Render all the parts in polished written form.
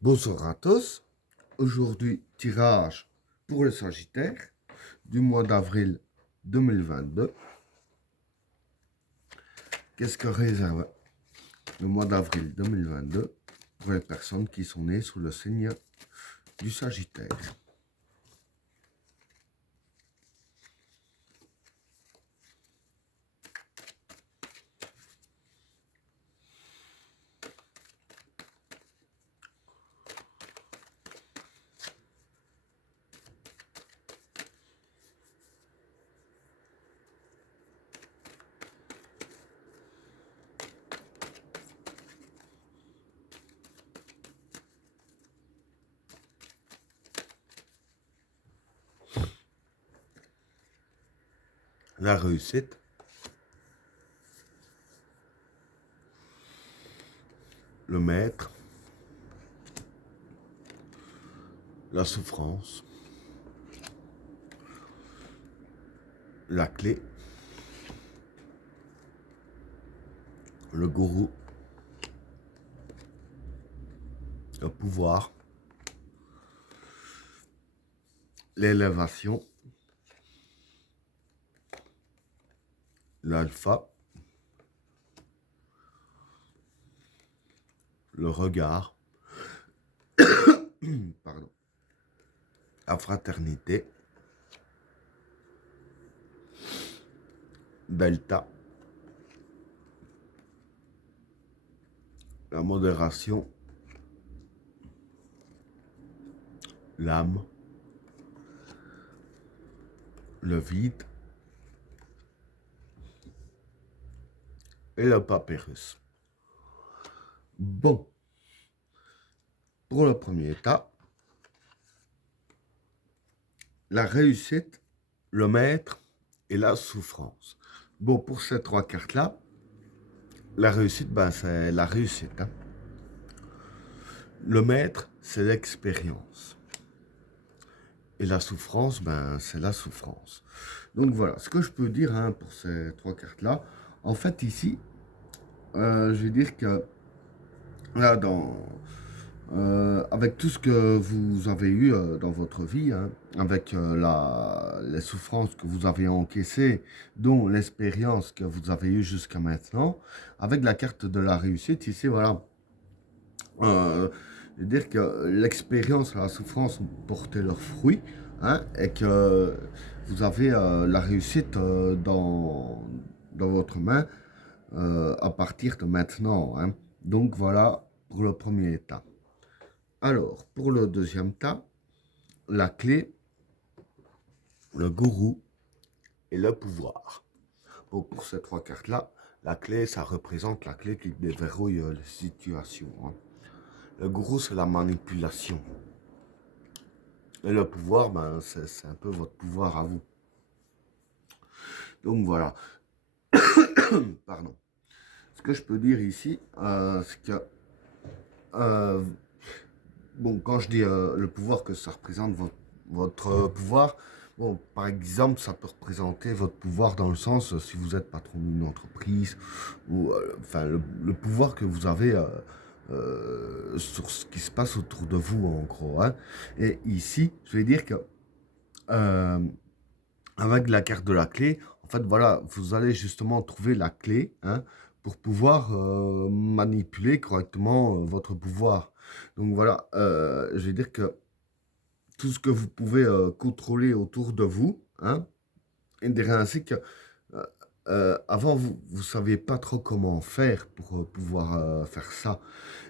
Bonsoir à tous. Aujourd'hui, tirage pour le Sagittaire du mois d'avril 2022. Qu'est-ce que réserve le mois d'avril 2022 pour les personnes qui sont nées sous le signe du Sagittaire? La réussite, le maître, la souffrance, la clé, le gourou, le pouvoir, l'élévation, l'alpha, le regard, pardon, la fraternité, delta, la modération, l'âme, le vide et le papyrus. Bon, pour le premier état, la réussite, le maître et la souffrance. Bon, pour ces trois cartes-là, la réussite, c'est la réussite. Hein. Le maître, c'est l'expérience. Et la souffrance, c'est la souffrance. Donc voilà, ce que je peux dire pour ces trois cartes-là, en fait ici, je vais dire que là, avec tout ce que vous avez eu dans votre vie, hein, avec les souffrances que vous avez encaissées, dont l'expérience que vous avez eue jusqu'à maintenant, avec la carte de la réussite, ici, voilà, je veux dire que l'expérience et la souffrance ont porté leurs fruits, hein, et que vous avez la réussite dans votre main à partir de maintenant. Hein. Donc voilà pour le premier état. Alors, pour le deuxième tas, la clé, le gourou et le pouvoir. Bon, pour ces trois cartes-là, la clé, ça représente la clé qui déverrouille les situations. Hein. Le gourou, c'est la manipulation. Et le pouvoir, c'est un peu votre pouvoir à vous. Donc voilà. Pardon. Ce que je peux dire ici, c'est que bon, quand je dis le pouvoir que ça représente votre pouvoir, bon, par exemple, ça peut représenter votre pouvoir dans le sens, si vous êtes patron d'une entreprise, ou enfin, le pouvoir que vous avez sur ce qui se passe autour de vous, en gros. Hein. Et ici, je vais dire que euh, avec la carte de la clé, en fait, voilà, vous allez justement trouver la clé hein, pour pouvoir manipuler correctement votre pouvoir. Donc voilà, je vais dire que tout ce que vous pouvez contrôler autour de vous, hein, et dire ainsi que euh, avant, vous ne saviez pas trop comment faire pour pouvoir faire ça.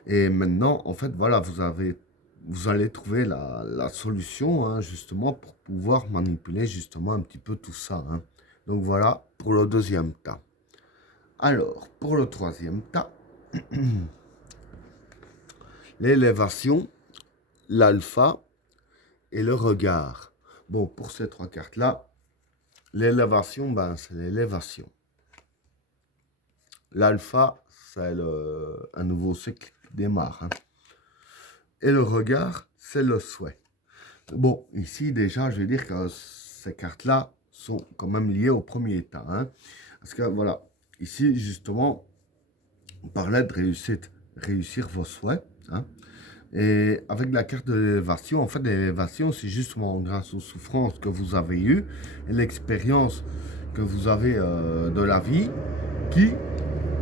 Et maintenant, en fait, voilà, vous allez trouver la solution, hein, justement, pour pouvoir manipuler justement un petit peu tout ça. Hein. Donc voilà, pour le deuxième tas. Alors, pour le troisième tas, l'élévation, l'alpha et le regard. Bon, pour ces trois cartes-là, l'élévation, c'est l'élévation. L'alpha, c'est un nouveau cycle qui démarre. Hein. Et le regard, c'est le souhait. Bon, ici, déjà, je vais dire que ces cartes-là sont quand même liées au premier état. Hein. Parce que, voilà, ici, justement, on parlait de réussite, réussir vos souhaits. Hein. Et avec la carte de l'élévation, en fait, l'élévation, c'est justement grâce aux souffrances que vous avez eues et l'expérience que vous avez de la vie qui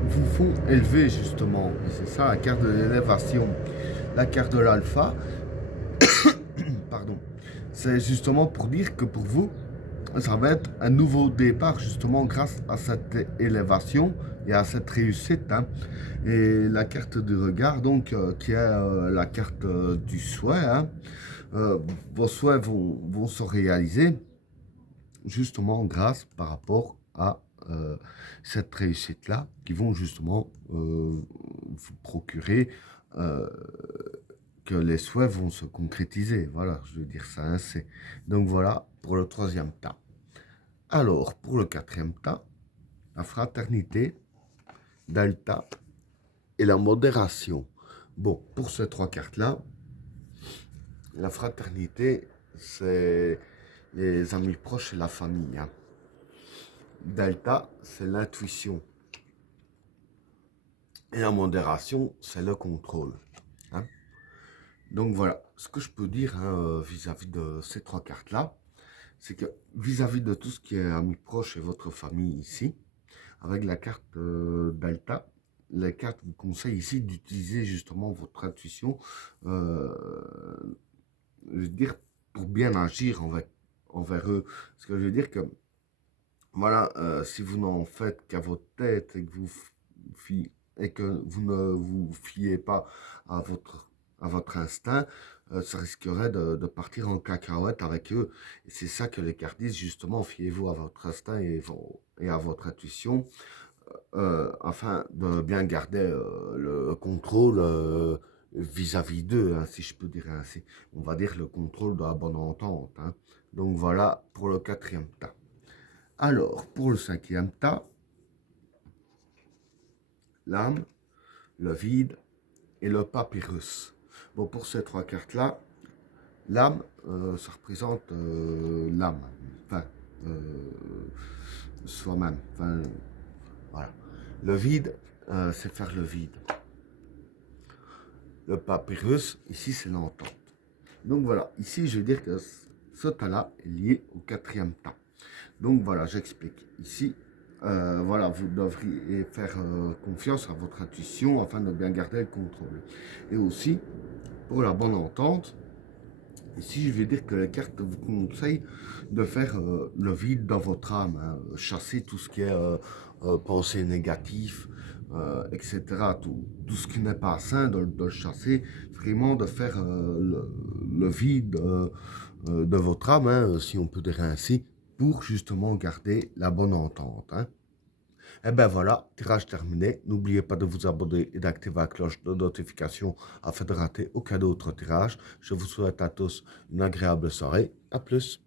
vous font élever justement. Et c'est ça la carte de l'élévation. La carte de l'alpha, pardon, c'est justement pour dire que pour vous, ça va être un nouveau départ justement grâce à cette élévation et à cette réussite. Hein. Et la carte du regard, donc, qui est la carte du souhait. Hein. Vos souhaits vont se réaliser justement grâce par rapport à cette réussite-là, qui vont justement vous procurer euh, que les souhaits vont se concrétiser. Voilà, je veux dire ça ainsi. Donc voilà pour le troisième tas. Alors, pour le quatrième tas, la fraternité, delta et la modération. Bon, pour ces trois cartes-là, la fraternité, c'est les amis proches et la famille. Hein. Delta, c'est l'intuition. Et la modération, c'est le contrôle. Hein. Donc voilà, ce que je peux dire hein, vis-à-vis de ces trois cartes-là, c'est que vis-à-vis de tout ce qui est amis proches et votre famille ici, avec la carte Delta, les cartes vous conseillent ici d'utiliser justement votre intuition, je veux dire, pour bien agir envers eux. Ce que je veux dire que, voilà, si vous n'en faites qu'à votre tête et que vous ne vous fiez pas à votre instinct, ça risquerait de partir en cacahuète avec eux. Et c'est ça que les cartes disent, justement, fiez-vous à votre instinct et à votre intuition, afin de bien garder le contrôle vis-à-vis d'eux, hein, si je peux dire ainsi. On va dire le contrôle de la bonne entente. Hein. Donc voilà pour le quatrième tas. Alors, pour le cinquième tas, l'âme, le vide et le papyrus. Bon, pour ces trois cartes-là, l'âme, ça représente l'âme, enfin, soi-même, enfin, voilà. Le vide, c'est faire le vide. Le papyrus, ici, c'est l'entente. Donc voilà, ici, je veux dire que ce tas-là est lié au quatrième tas. Donc voilà, j'explique. Ici, voilà, vous devriez faire confiance à votre intuition afin de bien garder le contrôle. Et aussi, pour la bonne entente, ici, je vais dire que les cartes vous conseillent de faire le vide dans votre âme, hein, chasser tout ce qui est pensée négative, etc. Tout ce qui n'est pas sain, de le chasser, vraiment de faire le vide de votre âme, hein, si on peut dire ainsi, pour justement garder la bonne entente. Hein. Et ben voilà, tirage terminé. N'oubliez pas de vous abonner et d'activer la cloche de notification afin de rater aucun autre tirage. Je vous souhaite à tous une agréable soirée. À plus.